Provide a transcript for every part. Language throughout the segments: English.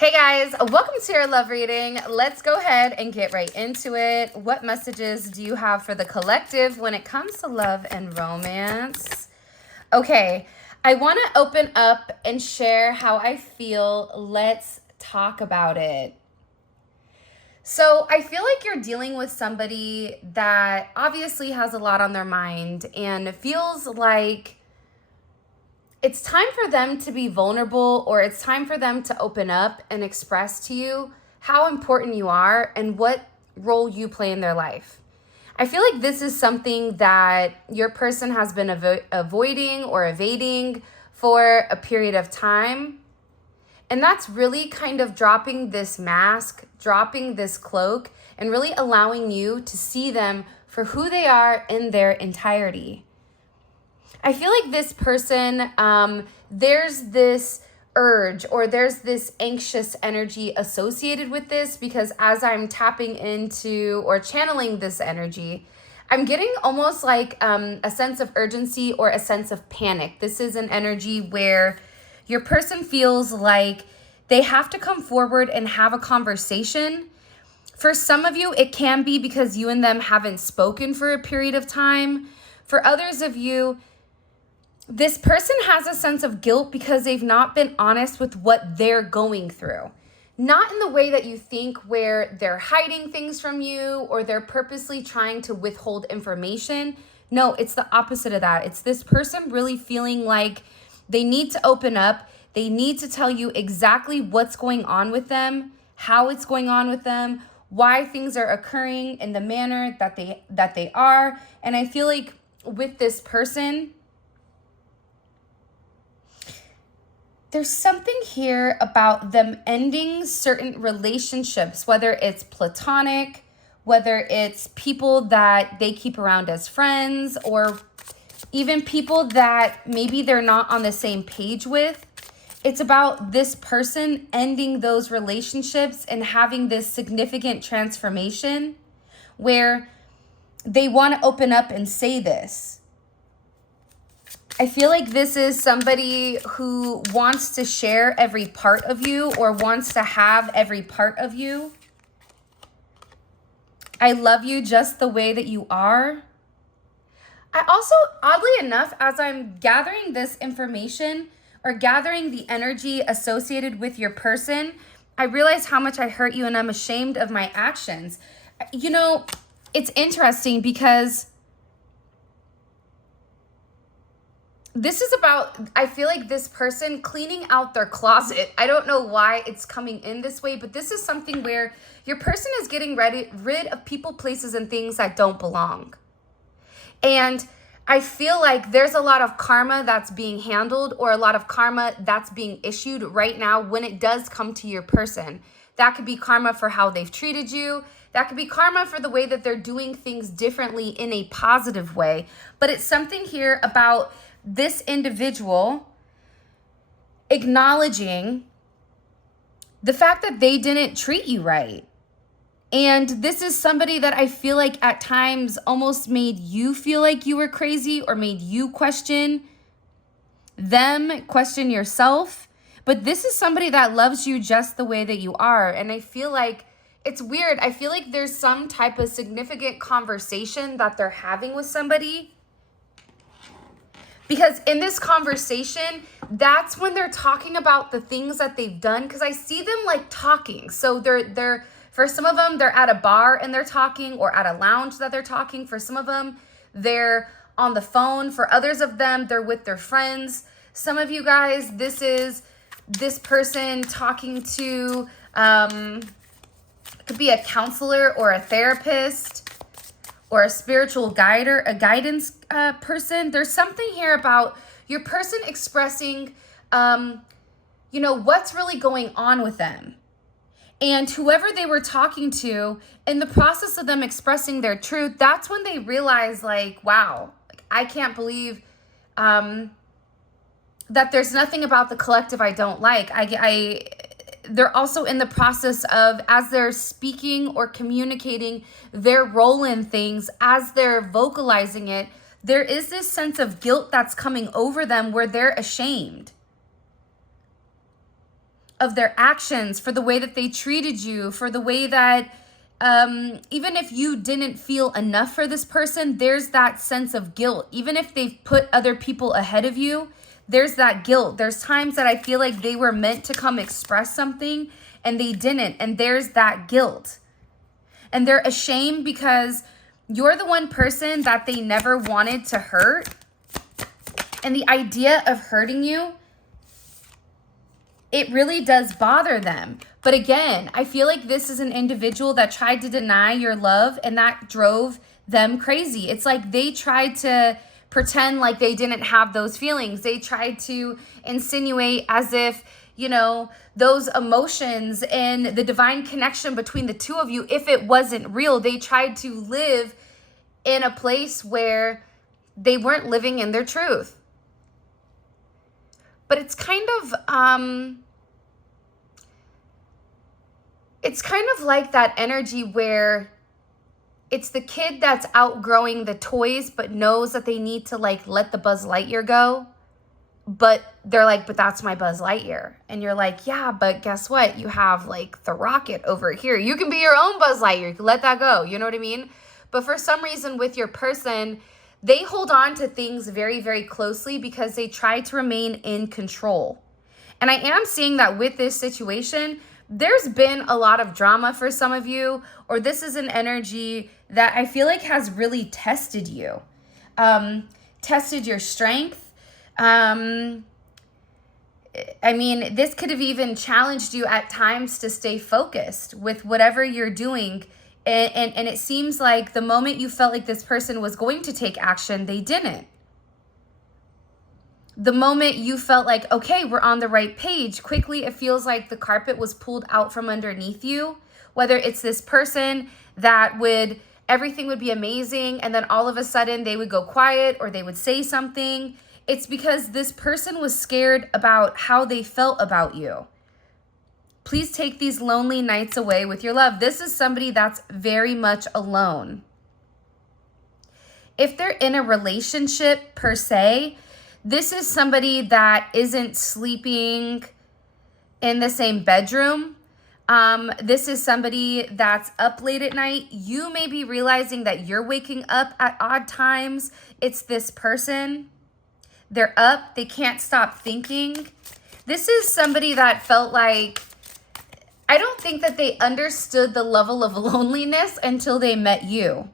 Hey guys, welcome to your love reading. Let's go ahead and get right into it. What messages do you have for the collective when it comes to love and romance? Okay, I want to open up and share how I feel. Let's talk about it. So I feel like you're dealing with somebody that obviously has a lot on their mind and feels like it's time for them to be vulnerable, or it's time for them to open up and express to you how important you are and what role you play in their life. I feel like this is something that your person has been avoiding or evading for a period of time. And that's really kind of dropping this mask, dropping this cloak, and really allowing you to see them for who they are in their entirety. I feel like this person, there's this urge or there's this anxious energy associated with this, because as I'm tapping into or channeling this energy, I'm getting almost like a sense of urgency or a sense of panic. This is an energy where your person feels like they have to come forward and have a conversation. For some of you, it can be because you and them haven't spoken for a period of time. For others of you, this person has a sense of guilt because they've not been honest with what they're going through. Not in the way that you think, where they're hiding things from you or they're purposely trying to withhold information. No, it's the opposite of that. It's this person really feeling like they need to open up. They need to tell you exactly what's going on with them, how it's going on with them, why things are occurring in the manner that they are. And I feel like with this person, there's something here about them ending certain relationships, whether it's platonic, whether it's people that they keep around as friends, or even people that maybe they're not on the same page with. It's about this person ending those relationships and having this significant transformation where they want to open up and say this. I feel like this is somebody who wants to share every part of you or wants to have every part of you. I love you just the way that you are. I also, oddly enough, as I'm gathering this information or gathering the energy associated with your person, I realize how much I hurt you and I'm ashamed of my actions. You know, it's interesting because this is about, I feel like this person cleaning out their closet. I don't know why it's coming in this way, but this is something where your person is getting rid of people, places, and things that don't belong. And I feel like there's a lot of karma that's being handled, or a lot of karma that's being issued right now when it does come to your person. That could be karma for how they've treated you. That could be karma for the way that they're doing things differently in a positive way. But it's something here about this individual acknowledging the fact that they didn't treat you right. And this is somebody that I feel like at times almost made you feel like you were crazy, or made you question them, question yourself. But this is somebody that loves you just the way that you are. And I feel like it's weird. I feel like there's some type of significant conversation that they're having with somebody. Because in this conversation, that's when they're talking about the things that they've done. Because I see them like talking. So they're for some of them, they're at a bar and they're talking, or at a lounge that they're talking. For some of them, they're on the phone. For others of them, they're with their friends. Some of you guys, this is this person talking to, it could be a counselor or a therapist, or a spiritual guide or a guidance person. There's something here about your person expressing, what's really going on with them. And whoever they were talking to, in the process of them expressing their truth, that's when they realize, like, wow, like, I can't believe that there's nothing about the collective I don't like. They're also in the process of, as they're speaking or communicating their role in things, as they're vocalizing it, there is this sense of guilt that's coming over them where they're ashamed. of their actions, for the way that they treated you, for the way that even if you didn't feel enough for this person, there's that sense of guilt. Even if they've put other people ahead of you, there's that guilt. There's times that I feel like they were meant to come express something and they didn't. And there's that guilt. And they're ashamed because you're the one person that they never wanted to hurt. And the idea of hurting you, it really does bother them. But again, I feel like this is an individual that tried to deny your love, and that drove them crazy. It's like they tried to pretend like they didn't have those feelings. They tried to insinuate as if, you know, those emotions and the divine connection between the two of you, if it wasn't real, they tried to live in a place where they weren't living in their truth. But it's kind of like that energy where it's the kid that's outgrowing the toys but knows that they need to like let the Buzz Lightyear go. But they're like, but that's my Buzz Lightyear. And you're like, yeah, but guess what? You have like the rocket over here. You can be your own Buzz Lightyear. You can let that go. You know what I mean? But for some reason with your person, they hold on to things very, very closely because they try to remain in control. And I am seeing that with this situation, there's been a lot of drama for some of you, or this is an energy that I feel like has really tested you, tested your strength. I mean, this could have even challenged you at times to stay focused with whatever you're doing. And it seems like the moment you felt like this person was going to take action, they didn't. The moment you felt like, okay, we're on the right page, quickly it feels like the carpet was pulled out from underneath you. Whether it's this person that everything would be amazing, and then all of a sudden they would go quiet or they would say something. It's because this person was scared about how they felt about you. Please take these lonely nights away with your love. This is somebody that's very much alone. If they're in a relationship per se, this is somebody that isn't sleeping in the same bedroom. This is somebody that's up late at night. You may be realizing that you're waking up at odd times. It's this person. They're up. They can't stop thinking. This is somebody that felt like, I don't think that they understood the level of loneliness until they met you.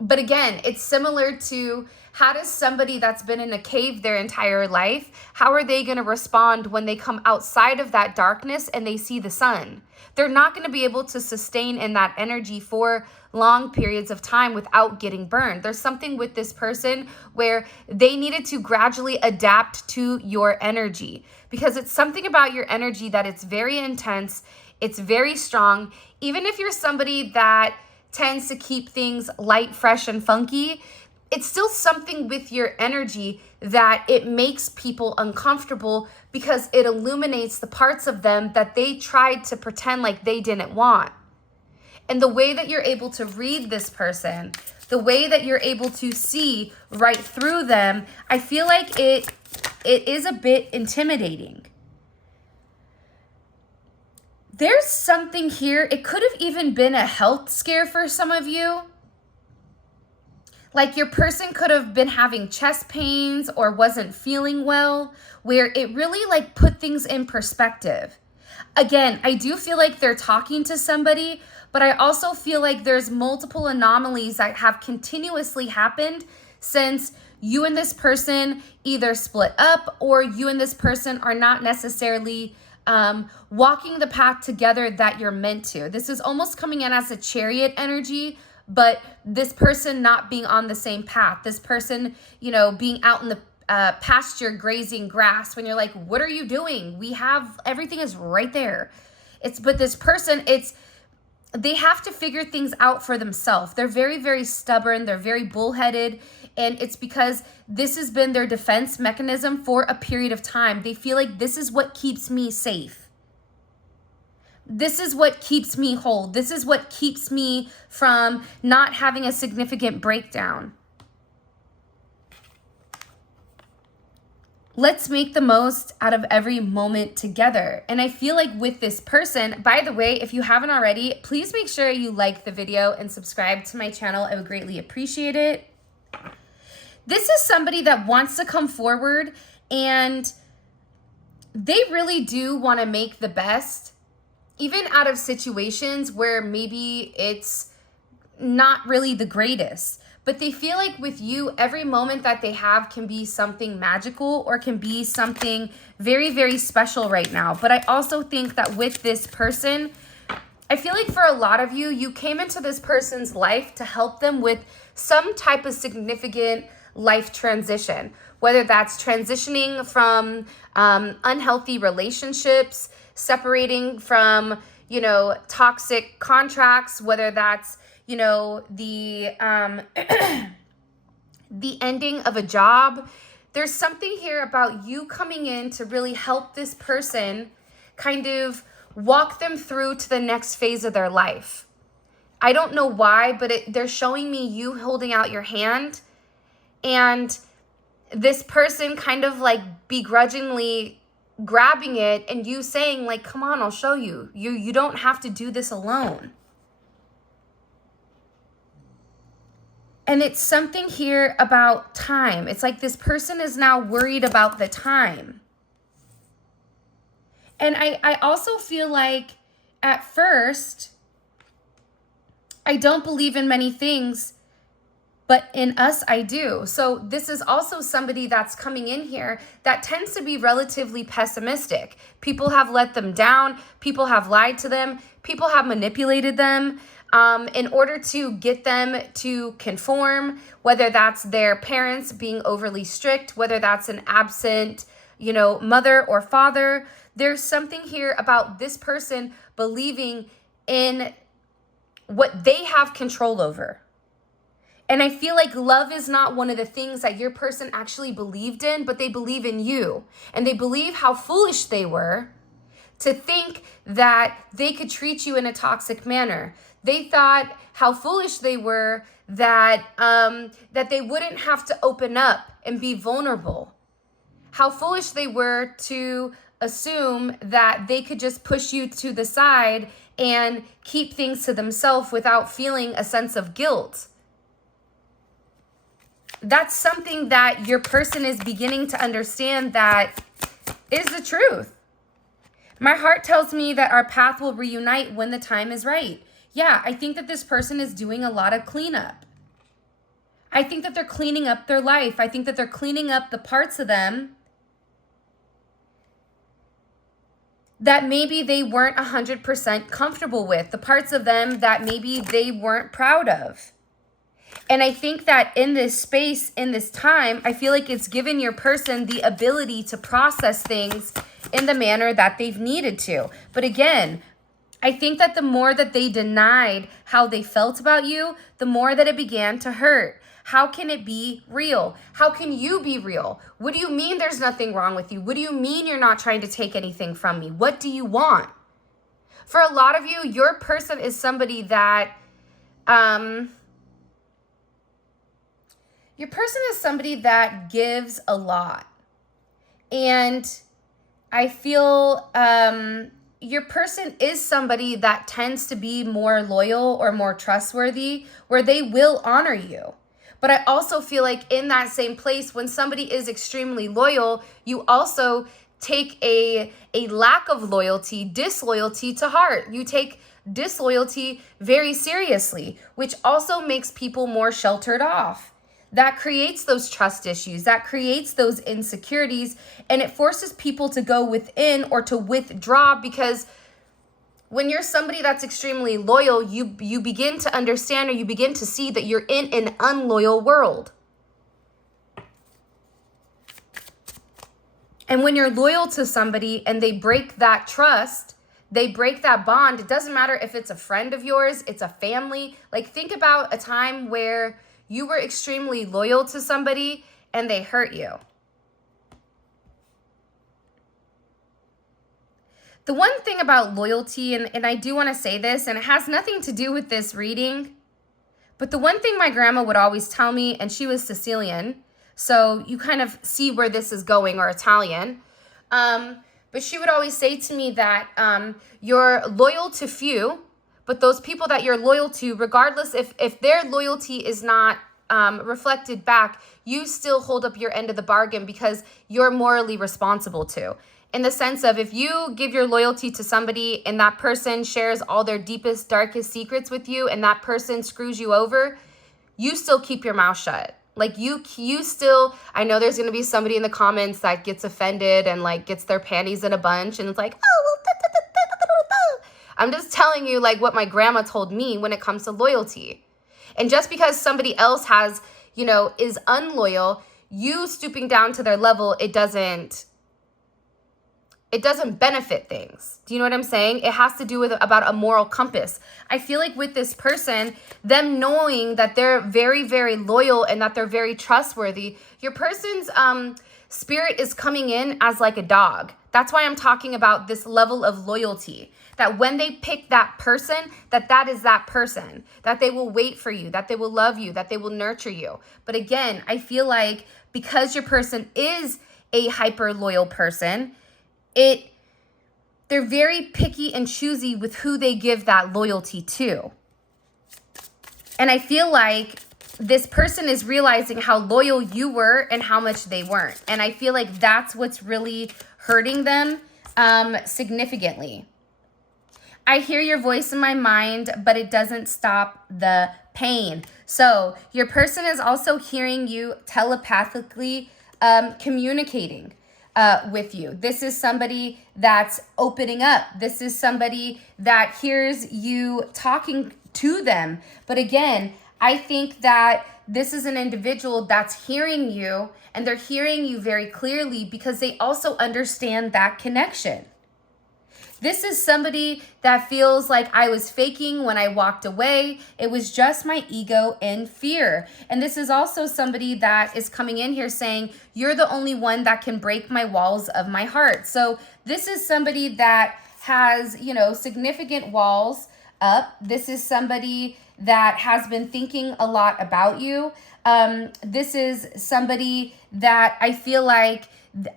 But again, it's similar to, how does somebody that's been in a cave their entire life, how are they going to respond when they come outside of that darkness and they see the sun? They're not going to be able to sustain in that energy for long periods of time without getting burned. There's something with this person where they needed to gradually adapt to your energy, because it's something about your energy that it's very intense. It's very strong. Even if you're somebody that tends to keep things light, fresh, and funky, it's still something with your energy that it makes people uncomfortable because it illuminates the parts of them that they tried to pretend like they didn't want. And the way that you're able to read this person, the way that you're able to see right through them, I feel like it is a bit intimidating. There's something here. It could have even been a health scare for some of you. Like your person could have been having chest pains or wasn't feeling well, where it really like put things in perspective. Again, I do feel like they're talking to somebody, but I also feel like there's multiple anomalies that have continuously happened since you and this person either split up or you and this person are not necessarily walking the path together that you're meant to. This is almost coming in as a Chariot energy, but this person not being on the same path. This person, you know, being out in the pasture grazing grass when you're like, what are you doing? Everything is right there. But this person, they have to figure things out for themselves. They're very, very stubborn. They're very bullheaded. And it's because this has been their defense mechanism for a period of time. They feel like this is what keeps me safe. This is what keeps me whole. This is what keeps me from not having a significant breakdown. Let's make the most out of every moment together. And I feel like with this person, by the way, if you haven't already, please make sure you like the video and subscribe to my channel. I would greatly appreciate it. This is somebody that wants to come forward, and they really do want to make the best, even out of situations where maybe it's not really the greatest. But they feel like with you, every moment that they have can be something magical or can be something very, very special right now. But I also think that with this person, I feel like for a lot of you, you came into this person's life to help them with some type of significant life transition, whether that's transitioning from unhealthy relationships, separating from, you know, toxic contracts, whether that's, you know, the the ending of a job. There's something here about you coming in to really help this person kind of walk them through to the next phase of their life. I don't know why, but they're showing me you holding out your hand, and this person kind of like begrudgingly grabbing it and you saying like, come on, I'll show you. You don't have to do this alone. And it's something here about time. It's like this person is now worried about the time. And I also feel like at first, I don't believe in many things, but in us, I do. So this is also somebody that's coming in here that tends to be relatively pessimistic. People have let them down. People have lied to them. People have manipulated them in order to get them to conform, whether that's their parents being overly strict, whether that's an absent, you know, mother or father. There's something here about this person believing in what they have control over. And I feel like love is not one of the things that your person actually believed in, but they believe in you. And they believe how foolish they were to think that they could treat you in a toxic manner. They thought how foolish they were that that they wouldn't have to open up and be vulnerable. How foolish they were to assume that they could just push you to the side and keep things to themselves without feeling a sense of guilt. That's something that your person is beginning to understand that is the truth. My heart tells me that our path will reunite when the time is right. Yeah, I think that this person is doing a lot of cleanup. I think that they're cleaning up their life. I think that they're cleaning up the parts of them that maybe they weren't 100% comfortable with, the parts of them that maybe they weren't proud of. And I think that in this space, in this time, I feel like it's given your person the ability to process things in the manner that they've needed to. But again, I think that the more that they denied how they felt about you, the more that it began to hurt. How can it be real? How can you be real? What do you mean there's nothing wrong with you? What do you mean you're not trying to take anything from me? What do you want? For a lot of you, your person is somebody that, your person is somebody that gives a lot. And I feel your person is somebody that tends to be more loyal or more trustworthy, where they will honor you. But I also feel like in that same place, when somebody is extremely loyal, you also take a lack of loyalty, disloyalty to heart. You take disloyalty very seriously, which also makes people more sheltered off. That creates those trust issues, that creates those insecurities, and it forces people to go within or to withdraw, because when you're somebody that's extremely loyal, you begin to understand, or you begin to see that you're in an unloyal world. And when you're loyal to somebody and they break that trust, they break that bond, it doesn't matter if it's a friend of yours, it's a family. Like, think about a time where you were extremely loyal to somebody and they hurt you. The one thing about loyalty, and I do want to say this, and it has nothing to do with this reading, but the one thing my grandma would always tell me, and she was Sicilian, So you kind of see where this is going, or Italian. But she would always say to me that you're loyal to few, but those people that you're loyal to, regardless if their loyalty is not reflected back, you still hold up your end of the bargain because you're morally responsible to. In the sense of, if you give your loyalty to somebody and that person shares all their deepest, darkest secrets with you and that person screws you over, you still keep your mouth shut. Like you still, I know there's going to be somebody in the comments that gets offended and like gets their panties in a bunch and it's like, oh, well, I'm just telling you like what my grandma told me when it comes to loyalty. And just because somebody else has, you know, is unloyal, you stooping down to their level, it doesn't benefit things. Do you know what I'm saying? It has to do with about a moral compass. I feel like with this person, them knowing that they're very, very loyal and that they're very trustworthy, your person's spirit is coming in as like a dog. That's why I'm talking about this level of loyalty. That when they pick that person, that is that person. That they will wait for you, that they will love you, that they will nurture you. But again, I feel like because your person is a hyper loyal person, they're very picky and choosy with who they give that loyalty to. And I feel like this person is realizing how loyal you were and how much they weren't. And I feel like that's what's really hurting them significantly. I hear your voice in my mind, but it doesn't stop the pain. So your person is also hearing you telepathically communicating with you. This is somebody that's opening up. This is somebody that hears you talking to them. But again, I think that this is an individual that's hearing you, and they're hearing you very clearly because they also understand that connection. This is somebody that feels like I was faking when I walked away. It was just my ego and fear. And this is also somebody that is coming in here saying, you're the only one that can break my walls of my heart. So this is somebody that has, you know, significant walls up. This is somebody that has been thinking a lot about you. This is somebody that I feel like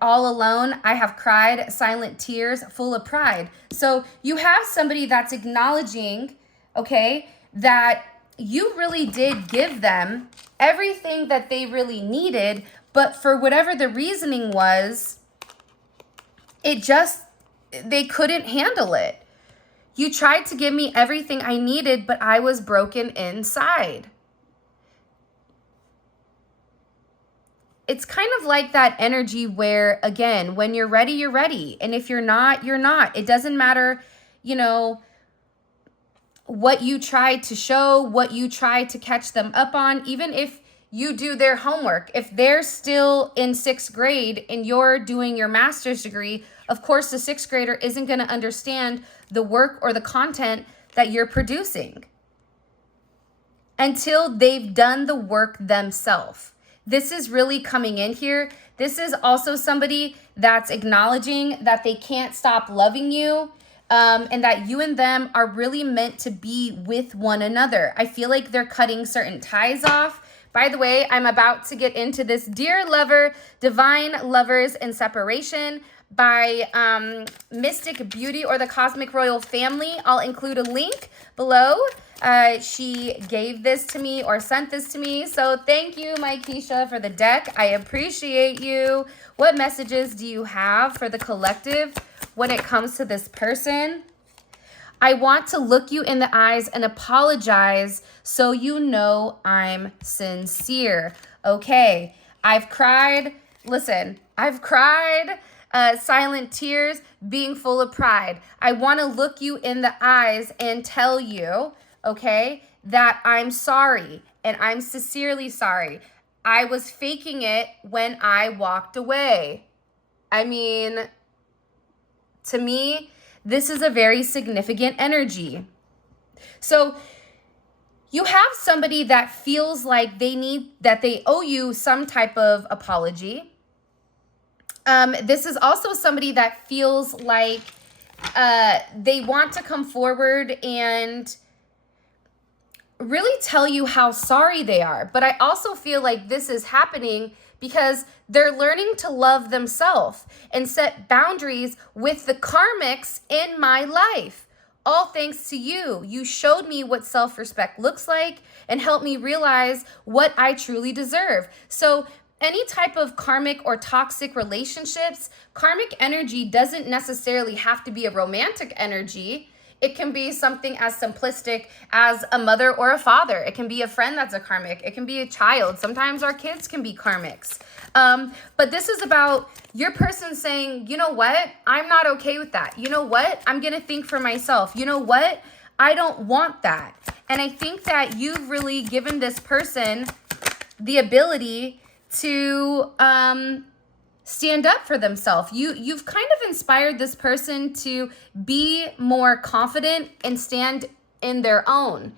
all alone, I have cried silent tears full of pride. So you have somebody that's acknowledging, okay, that you really did give them everything that they really needed, but for whatever the reasoning was, they couldn't handle it. You tried to give me everything I needed, but I was broken inside. It's kind of like that energy where, again, when you're ready, you're ready. And if you're not, you're not. It doesn't matter, you know, what you try to show, what you try to catch them up on, even if you do their homework. If they're still in 6th grade and you're doing your master's degree, of course, the 6th grader isn't going to understand the work or the content that you're producing until they've done the work themselves. This is really coming in here. This is also somebody that's acknowledging that they can't stop loving you, and that you and them are really meant to be with one another. I feel like they're cutting certain ties off. By the way, I'm about to get into this Dear Lover, Divine Lovers in Separation by Mystic Beauty or the Cosmic Royal Family. I'll include a link below. She gave this to me or sent this to me. So thank you, my Keisha, for the deck. I appreciate you. What messages do you have for the collective when it comes to this person? I want to look you in the eyes and apologize so you know I'm sincere. Okay, I've cried. Listen, I've cried silent tears, being full of pride. I want to look you in the eyes and tell you, okay, that I'm sorry, and I'm sincerely sorry. I was faking it when I walked away. I mean, to me, this is a very significant energy. So you have somebody that feels like they owe you some type of apology. This is also somebody that feels like they want to come forward and really tell you how sorry they are. But I also feel like this is happening because they're learning to love themselves and set boundaries with the karmics in my life. All thanks to you. You showed me what self-respect looks like and helped me realize what I truly deserve. So any type of karmic or toxic relationships, karmic energy doesn't necessarily have to be a romantic energy. It can be something as simplistic as a mother or a father. It can be a friend that's a karmic. It can be a child. Sometimes our kids can be karmics. But this is about your person saying, you know what? I'm not okay with that. You know what? I'm going to think for myself. You know what? I don't want that. And I think that you've really given this person the ability to stand up for themselves. You've kind of inspired this person to be more confident and stand in their own.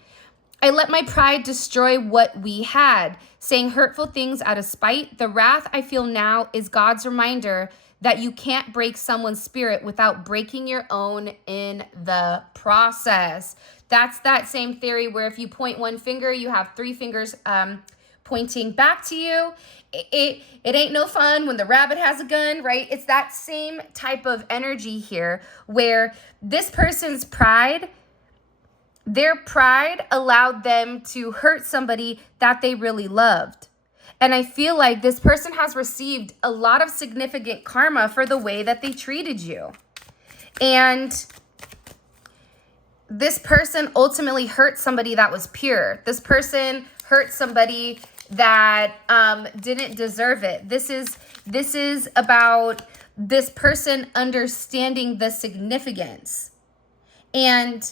I let my pride destroy what we had, saying hurtful things out of spite. The wrath I feel now is God's reminder that you can't break someone's spirit without breaking your own in the process. That's that same theory where if you point one finger, you have three fingers pointing back to you. It ain't no fun when the rabbit has a gun, right? It's that same type of energy here where this person's pride, their pride allowed them to hurt somebody that they really loved. And I feel like this person has received a lot of significant karma for the way that they treated you. And this person ultimately hurt somebody that was pure. This person hurt somebody that didn't deserve it. This is about this person understanding the significance. And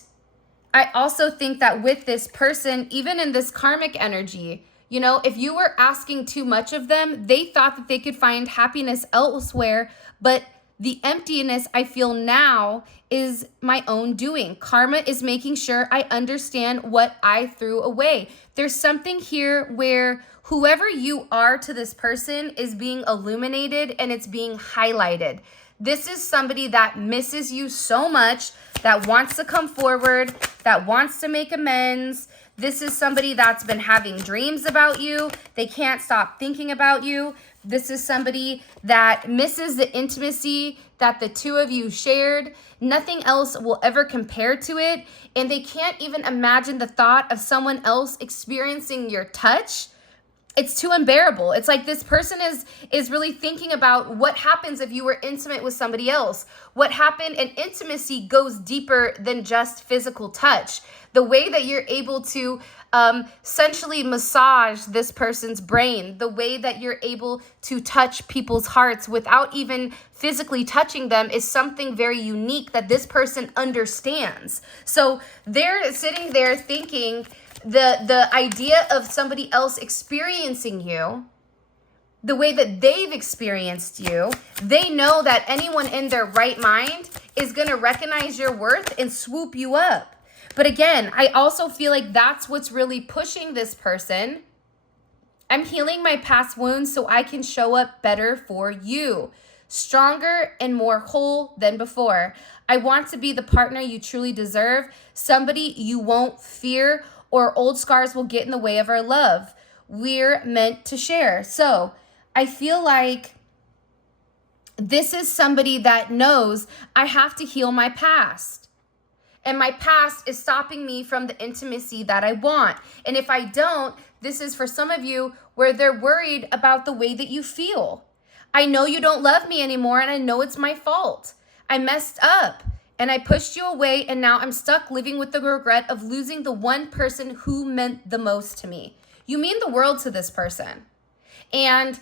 I also think that with this person, even in this karmic energy, you know, if you were asking too much of them, they thought that they could find happiness elsewhere, but the emptiness I feel now is my own doing. Karma is making sure I understand what I threw away. There's something here where whoever you are to this person is being illuminated and it's being highlighted. This is somebody that misses you so much, that wants to come forward, that wants to make amends. This is somebody that's been having dreams about you. They can't stop thinking about you. This is somebody that misses the intimacy that the two of you shared. Nothing else will ever compare to it. And they can't even imagine the thought of someone else experiencing your touch. It's too unbearable. It's like this person is really thinking about what happens if you were intimate with somebody else. What happened, and intimacy goes deeper than just physical touch. The way that you're able to essentially massage this person's brain, the way that you're able to touch people's hearts without even physically touching them is something very unique that this person understands. So they're sitting there thinking the idea of somebody else experiencing you the way that they've experienced you, they know that anyone in their right mind is going to recognize your worth and swoop you up. But again, I also feel like that's what's really pushing this person. I'm healing my past wounds so I can show up better for you, stronger and more whole than before. I want to be the partner you truly deserve, somebody you won't fear, or old scars will get in the way of our love. We're meant to share. So I feel like this is somebody that knows I have to heal my past. And my past is stopping me from the intimacy that I want. And if I don't, this is for some of you where they're worried about the way that you feel. I know you don't love me anymore, and I know it's my fault. I messed up and I pushed you away, and now I'm stuck living with the regret of losing the one person who meant the most to me. You mean the world to this person. And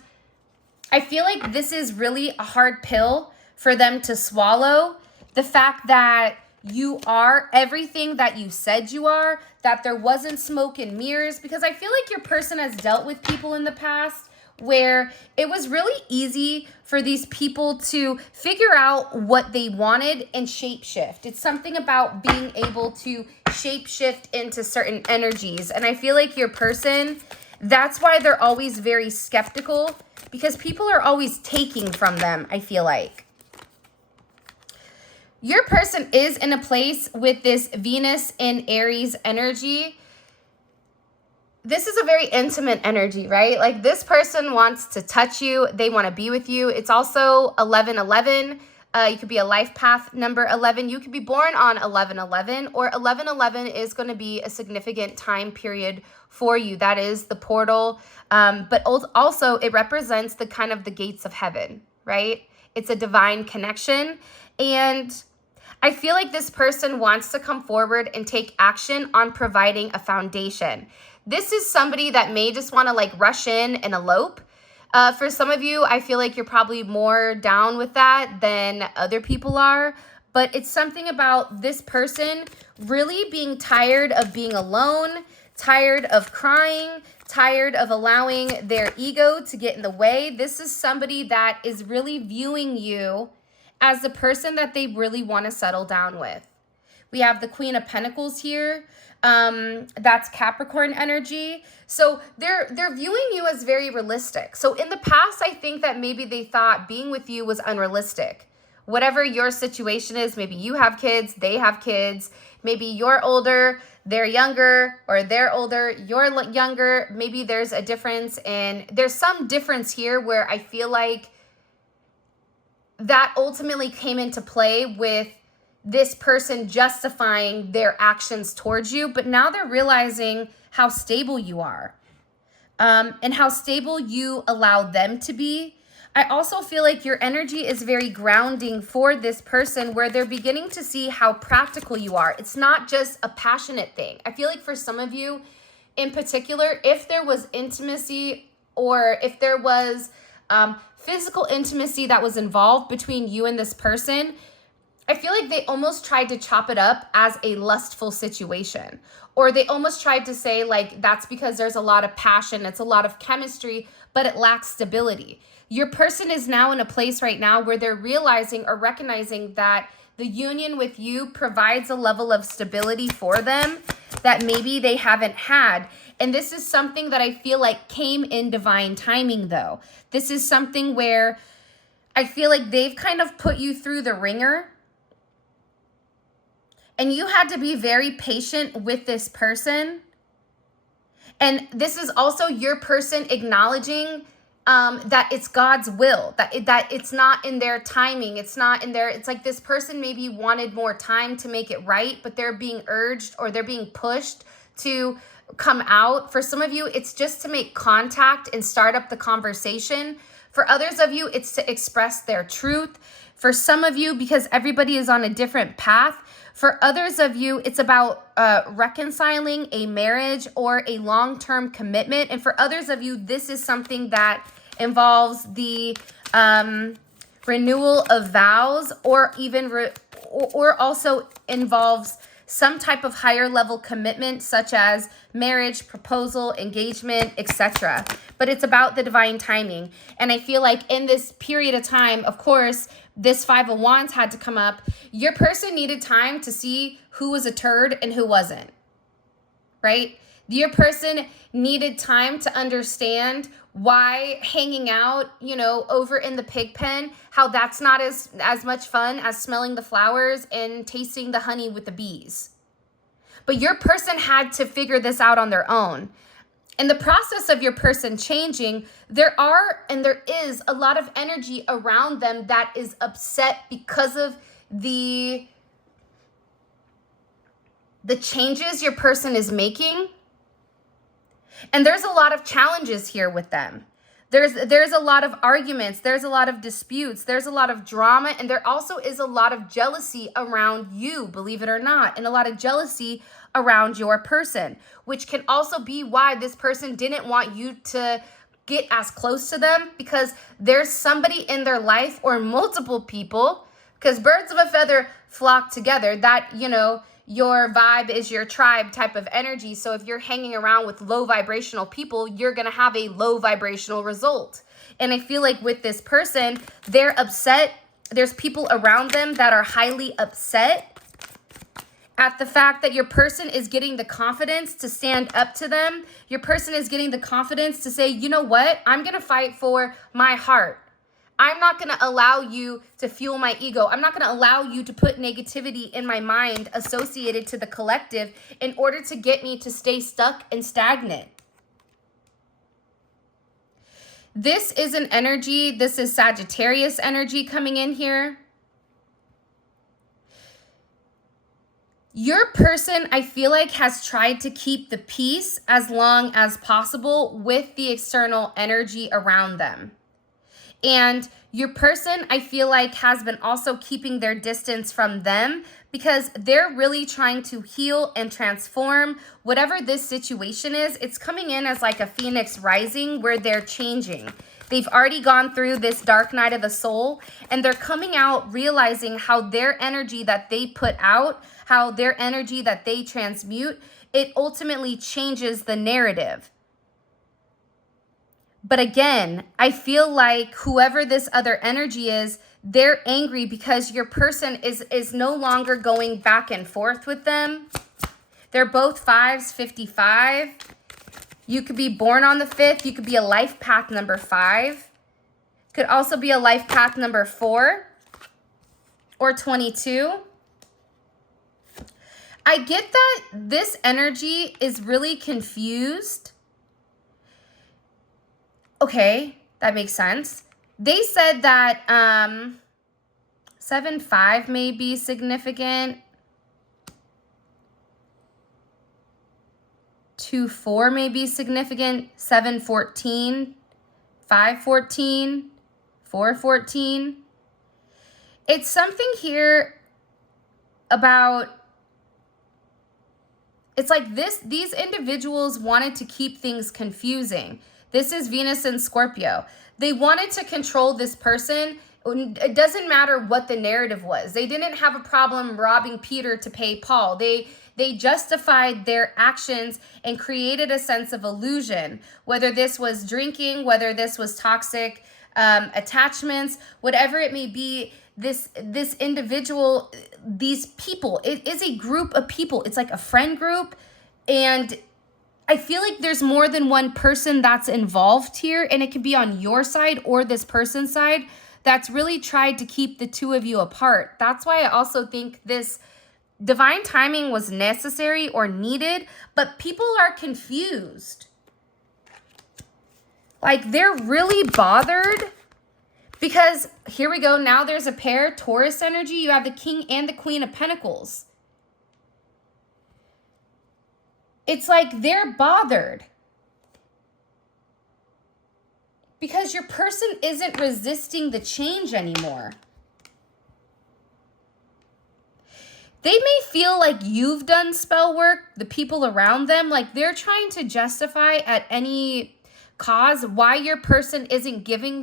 I feel like this is really a hard pill for them to swallow. The fact that you are everything that you said you are, that there wasn't smoke and mirrors, because I feel like your person has dealt with people in the past where it was really easy for these people to figure out what they wanted and shapeshift. It's something about being able to shapeshift into certain energies. And I feel like your person, that's why they're always very skeptical, because people are always taking from them, I feel like. Your person is in a place with this Venus and Aries energy this is a very intimate energy, right? Like this person wants to touch you. They want to be with you. It's also 1111. You could be a life path number 11. You could be born on 1111, or 1111 is going to be a significant time period for you. That is the portal. But also it represents the kind of the gates of heaven, right? It's a divine connection. And I feel like this person wants to come forward and take action on providing a foundation. This is somebody that may just want to like rush in and elope. For some of you, I feel like you're probably more down with that than other people are. But it's something about this person really being tired of being alone, tired of crying, tired of allowing their ego to get in the way. This is somebody that is really viewing you as the person that they really want to settle down with. We have the Queen of Pentacles here. That's Capricorn energy. So they're viewing you as very realistic. So in the past, I think that maybe they thought being with you was unrealistic. Whatever your situation is, maybe you have kids, they have kids, maybe you're older, they're younger, or they're older, you're younger. Maybe there's a difference, and there's some difference here where I feel like that ultimately came into play with this person justifying their actions towards you, but now they're realizing how stable you are, and how stable you allow them to be. I also feel like your energy is very grounding for this person, where they're beginning to see how practical you are. It's not just a passionate thing. I feel like for some of you in particular, if there was intimacy, or if there was physical intimacy that was involved between you and this person, I feel like they almost tried to chop it up as a lustful situation, or they almost tried to say like, that's because there's a lot of passion, it's a lot of chemistry, but it lacks stability. Your person is now in a place right now where they're realizing or recognizing that the union with you provides a level of stability for them that maybe they haven't had. And this is something that I feel like came in divine timing though. This is something where I feel like they've kind of put you through the ringer, and you had to be very patient with this person. And this is also your person acknowledging that it's God's will, that it's not in their timing. It's not in their, it's like this person maybe wanted more time to make it right, but they're being urged or they're being pushed to come out. For some of you, it's just to make contact and start up the conversation. For others of you, it's to express their truth. For some of you, because everybody is on a different path, for others of you, it's about reconciling a marriage or a long-term commitment. And for others of you, this is something that involves the renewal of vows, or even or also involves some type of higher level commitment, such as marriage, proposal, engagement, etc. But it's about the divine timing. And I feel like in this period of time, of course, this Five of Wands had to come up. Your person needed time to see who was a turd and who wasn't, right? Your person needed time to understand why hanging out, over in the pig pen, how that's not as much fun as smelling the flowers and tasting the honey with the bees. But your person had to figure this out on their own. In the process of your person changing, there is a lot of energy around them that is upset because of the changes your person is making. And there's a lot of challenges here with them. There's a lot of arguments, there's a lot of disputes, there's a lot of drama, and there also is a lot of jealousy around you, believe it or not, and a lot of jealousy around your person, which can also be why this person didn't want you to get as close to them, because there's somebody in their life, or multiple people, because birds of a feather flock together, that, your vibe is your tribe type of energy. So if you're hanging around with low vibrational people, you're going to have a low vibrational result. And I feel like with this person, they're upset. There's people around them that are highly upset at the fact that your person is getting the confidence to stand up to them. Your person is getting the confidence to say, you know what? I'm going to fight for my heart. I'm not going to allow you to fuel my ego. I'm not going to allow you to put negativity in my mind associated to the collective in order to get me to stay stuck and stagnant. This is an energy, this is Sagittarius energy coming in here. Your person, I feel like, has tried to keep the peace as long as possible with the external energy around them. And your person, I feel like, has been also keeping their distance from them because they're really trying to heal and transform whatever this situation is. It's coming in as like a phoenix rising where they're changing. They've already gone through this dark night of the soul, and they're coming out realizing how their energy that they put out, how their energy that they transmute, it ultimately changes the narrative. But again, I feel like whoever this other energy is, they're angry because your person is no longer going back and forth with them. They're both 5s, 55. You could be born on the 5th. You could be a life path number 5. Could also be a life path number 4 or 22. I get that this energy is really confused. Okay, that makes sense. They said that 7-5 may be significant. 2-4 may be significant. 7-14, 5-14, 4-14. It's something here about, it's like these individuals wanted to keep things confusing. This is Venus and Scorpio. They wanted to control this person. It doesn't matter what the narrative was. They didn't have a problem robbing Peter to pay Paul. They justified their actions and created a sense of illusion, whether this was drinking, whether this was toxic attachments, whatever it may be. This individual, these people, it is a group of people. It's like a friend group, and I feel like there's more than one person that's involved here, and it could be on your side or this person's side that's really tried to keep the two of you apart. That's why I also think this divine timing was necessary or needed, but people are confused. Like, they're really bothered because here we go. Now there's a pair, Taurus energy. You have the King and the Queen of Pentacles. It's like they're bothered because your person isn't resisting the change anymore. They may feel like you've done spell work, the people around them, like they're trying to justify at any cause why your person isn't giving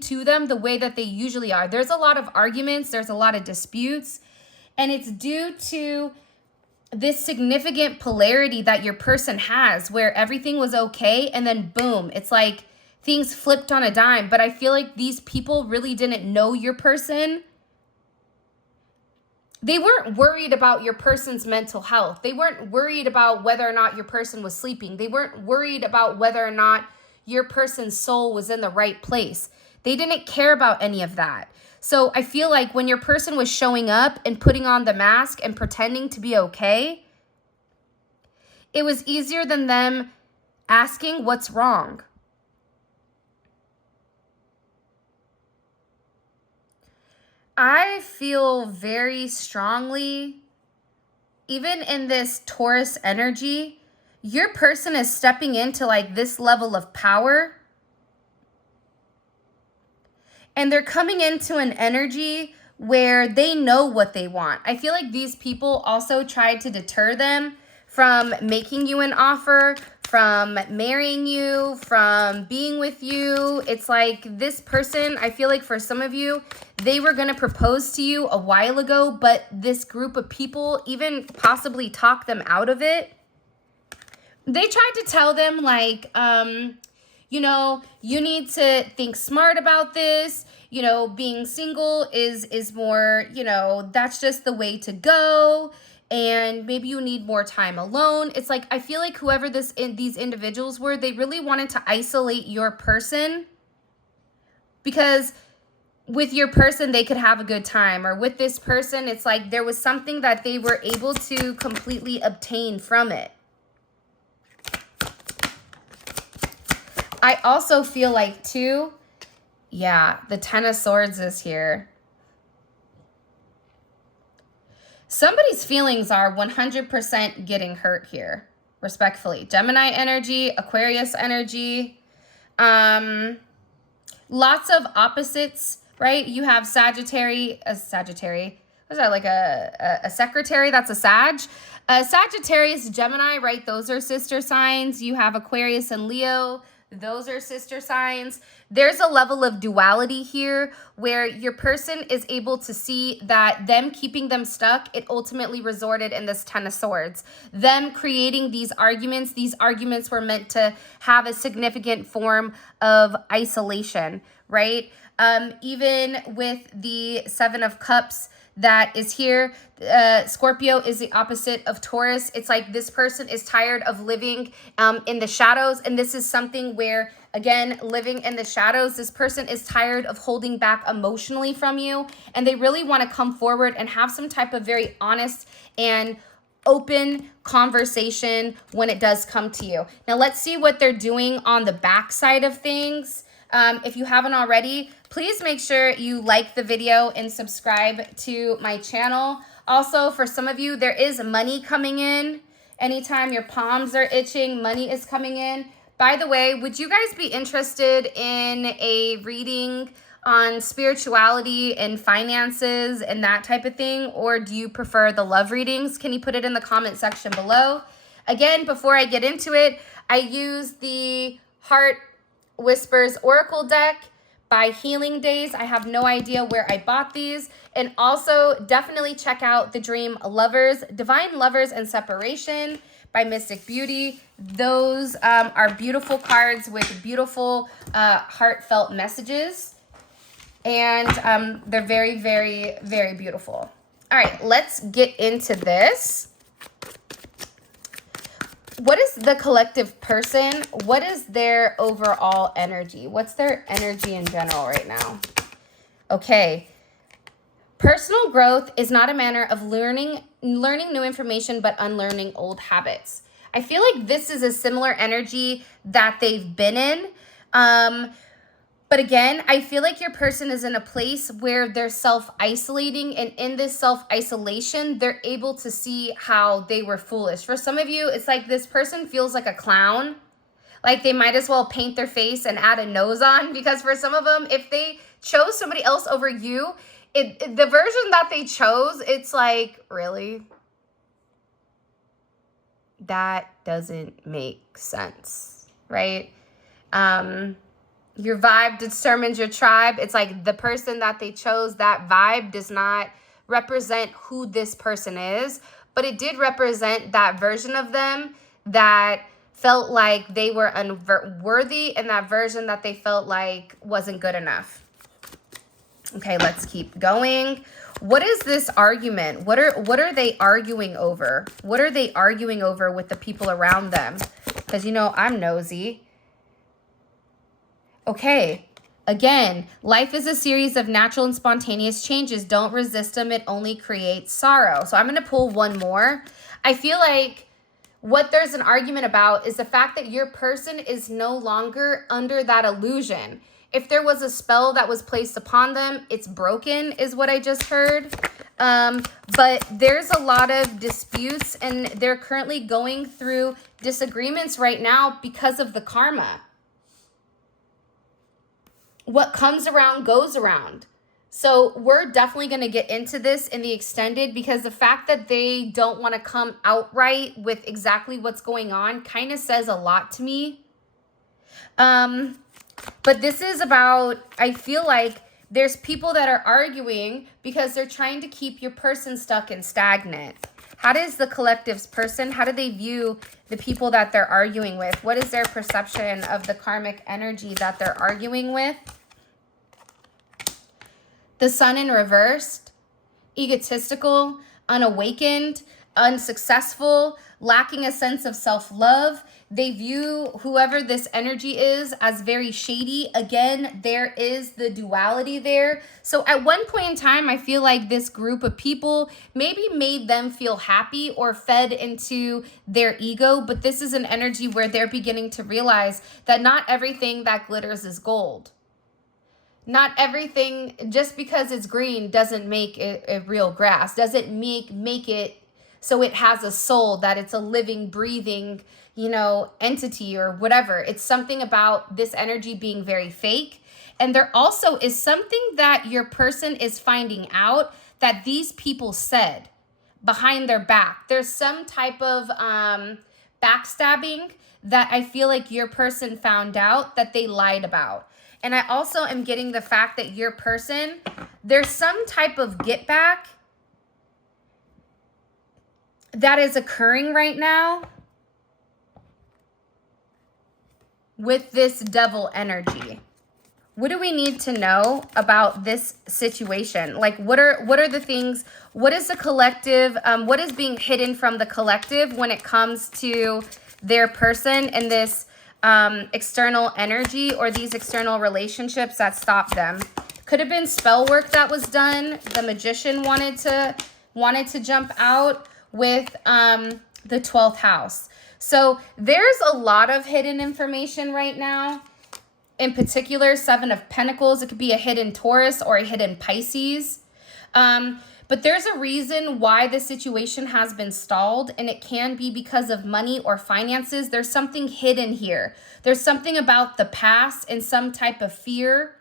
to them the way that they usually are. There's a lot of arguments, there's a lot of disputes, and it's due to this significant polarity that your person has where everything was okay and then boom, it's like things flipped on a dime. But I feel like these people really didn't know your person. They weren't worried about your person's mental health. They weren't worried about whether or not your person was sleeping. They weren't worried about whether or not your person's soul was in the right place. They didn't care about any of that. So I feel like when your person was showing up and putting on the mask and pretending to be okay, it was easier than them asking what's wrong. I feel very strongly, even in this Taurus energy, your person is stepping into like this level of power. And they're coming into an energy where they know what they want. I feel like these people also tried to deter them from making you an offer, from marrying you, from being with you. It's like this person, I feel like for some of you, they were going to propose to you a while ago, but this group of people even possibly talked them out of it. They tried to tell them like, you know, you need to think smart about this. You know, being single is more, you know, that's just the way to go. And maybe you need more time alone. It's like, I feel like whoever these individuals were, they really wanted to isolate your person because with your person, they could have a good time. Or with this person, it's like there was something that they were able to completely obtain from it. I also feel like too, yeah, the Ten of Swords is here. Somebody's feelings are 100% getting hurt here, respectfully. Gemini energy, Aquarius energy, lots of opposites, right? You have Sagittarius, was that like a secretary? That's a Sag. Sagittarius, Gemini, right? Those are sister signs. You have Aquarius and Leo. Those are sister signs. There's a level of duality here where your person is able to see that them keeping them stuck, it ultimately resorted in this Ten of Swords. Them creating these arguments were meant to have a significant form of isolation, right? Even with the Seven of Cups that is here, Scorpio is the opposite of Taurus. It's like this person is tired of living in the shadows. And this is something where, again, living in the shadows, this person is tired of holding back emotionally from you. And they really want to come forward and have some type of very honest and open conversation when it does come to you. Now, let's see what they're doing on the back side of things. If you haven't already, please make sure you like the video and subscribe to my channel. Also, for some of you, there is money coming in. Anytime your palms are itching, money is coming in. By the way, would you guys be interested in a reading on spirituality and finances and that type of thing? Or do you prefer the love readings? Can you put it in the comment section below? Again, before I get into it, I use the Heart Whispers Oracle deck by Healing Days. I have no idea where I bought these. And also definitely check out the Dream Lovers, Divine Lovers and Separation by Mystic Beauty. Those are beautiful cards with beautiful heartfelt messages. And they're very, very, very beautiful. All right, let's get into this. What is the collective person? What is their overall energy? What's their energy in general right now? Okay. Personal growth is not a matter of learning new information, but unlearning old habits. I feel like this is a similar energy that they've been in. But again, I feel like your person is in a place where they're self-isolating, and in this self-isolation, they're able to see how they were foolish. For some of you, it's like this person feels like a clown. Like they might as well paint their face and add a nose on, because for some of them, if they chose somebody else over you, the version that they chose, it's like, really? That doesn't make sense, right? Your vibe determines your tribe. It's like the person that they chose, that vibe does not represent who this person is, but it did represent that version of them that felt like they were unworthy, and that version that they felt like wasn't good enough. Okay, let's keep going. What is this argument? What are they arguing over? What are they arguing over with the people around them? Because, you know, I'm nosy. Okay, again, life is a series of natural and spontaneous changes. Don't resist them. It only creates sorrow. So I'm going to pull one more. I feel like what there's an argument about is the fact that your person is no longer under that illusion. If there was a spell that was placed upon them, it's broken, is what I just heard. But there's a lot of disputes, and they're currently going through disagreements right now because of the karma. What comes around goes around. So we're definitely going to get into this in the extended, because the fact that they don't want to come outright with exactly what's going on kind of says a lot to me. But this is about, I feel like there's people that are arguing because they're trying to keep your person stuck and stagnant. How does the collective's person, how do they view the people that they're arguing with? What is their perception of the karmic energy that they're arguing with? The Sun in reversed, egotistical, unawakened. unsuccessful, lacking a sense of self-love. They view whoever this energy is as very shady. Again, there is the duality there. So at one point in time, I feel like this group of people maybe made them feel happy or fed into their ego. But this is an energy where they're beginning to realize that not everything that glitters is gold. Not everything, just because it's green doesn't make it a real grass, doesn't make it so it has a soul, that it's a living, breathing, you know, entity or whatever. It's something about this energy being very fake. And there also is something that your person is finding out that these people said behind their back. There's some type of backstabbing that I feel like your person found out that they lied about. And I also am getting the fact that your person, there's some type of get back that is occurring right now with this devil energy. What do we need to know about this situation? Like, what are the things, what is the collective, what is being hidden from the collective when it comes to their person and this external energy or these external relationships that stop them? Could have been spell work that was done. The magician wanted to jump out with the 12th house. So there's a lot of hidden information right now. In particular, 7 of Pentacles. It could be a hidden Taurus or a hidden Pisces. But there's a reason why the situation has been stalled, and it can be because of money or finances. There's something hidden here. There's something about the past and some type of fear,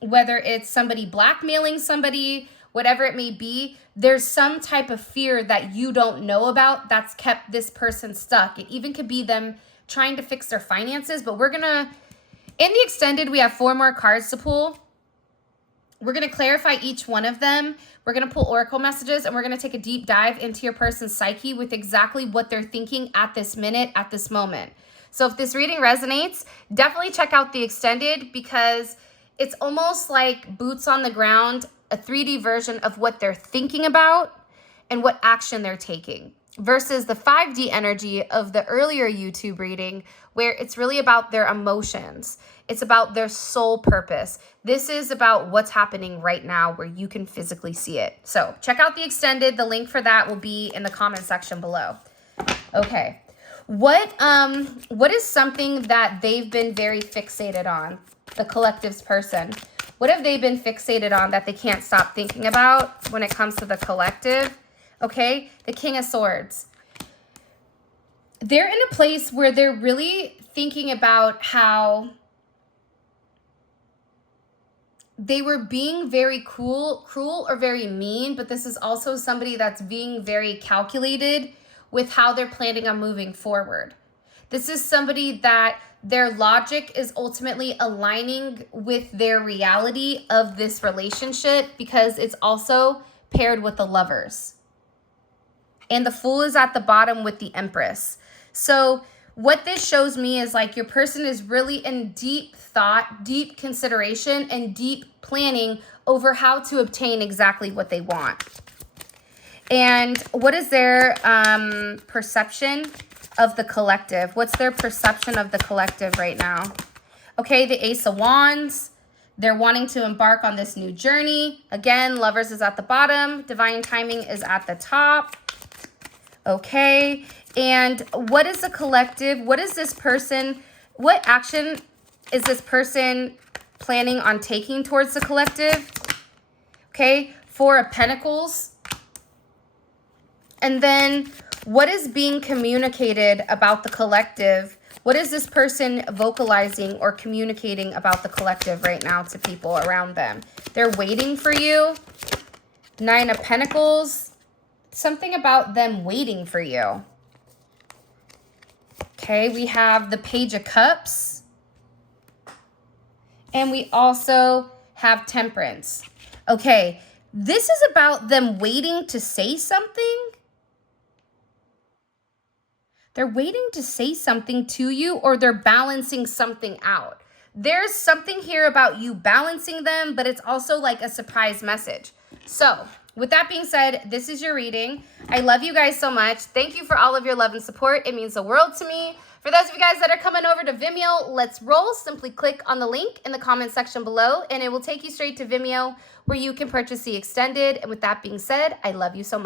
whether it's somebody blackmailing somebody, whatever it may be. There's some type of fear that you don't know about that's kept this person stuck. It even could be them trying to fix their finances, but we're gonna, in the extended, we have 4 more cards to pull. We're going to clarify each one of them. We're going to pull oracle messages, and we're going to take a deep dive into your person's psyche with exactly what they're thinking at this minute, at this moment. So if this reading resonates, definitely check out the extended, because it's almost like boots on the ground, a 3D version of what they're thinking about and what action they're taking, versus the 5D energy of the earlier YouTube reading, where it's really about their emotions. It's about their soul purpose. This is about what's happening right now where you can physically see it. So check out the extended. The link for that will be in the comment section below. Okay. What is something that they've been very fixated on, the collective's person? What have they been fixated on that they can't stop thinking about when it comes to the collective? Okay, the King of Swords. They're in a place where they're really thinking about how they were being very cruel or very mean, but this is also somebody that's being very calculated with how they're planning on moving forward. This is somebody that their logic is ultimately aligning with their reality of this relationship, because it's also paired with the Lovers. And the Fool is at the bottom with the Empress. So what this shows me is like your person is really in deep thought, deep consideration, and deep planning over how to obtain exactly what they want. And what is their perception of the collective? What's their perception of the collective right now? Okay, the Ace of Wands. They're wanting to embark on this new journey. Again, Lovers is at the bottom. Divine Timing is at the top. Okay, and what is the collective? What is this person? What action is this person planning on taking towards the collective? Okay, 4 of Pentacles. And then what is being communicated about the collective? What is this person vocalizing or communicating about the collective right now to people around them? They're waiting for you. 9 of Pentacles. Something about them waiting for you. Okay, we have the Page of Cups. And we also have Temperance. Okay, this is about them waiting to say something. They're waiting to say something to you, or they're balancing something out. There's something here about you balancing them, but it's also like a surprise message. So With that being said, this is your reading. I love you guys so much. Thank you for all of your love and support. It means the world to me. For those of you guys that are coming over to Vimeo, let's roll. Simply click on the link in the comment section below, and it will take you straight to Vimeo where you can purchase the extended. And with that being said, I love you so much.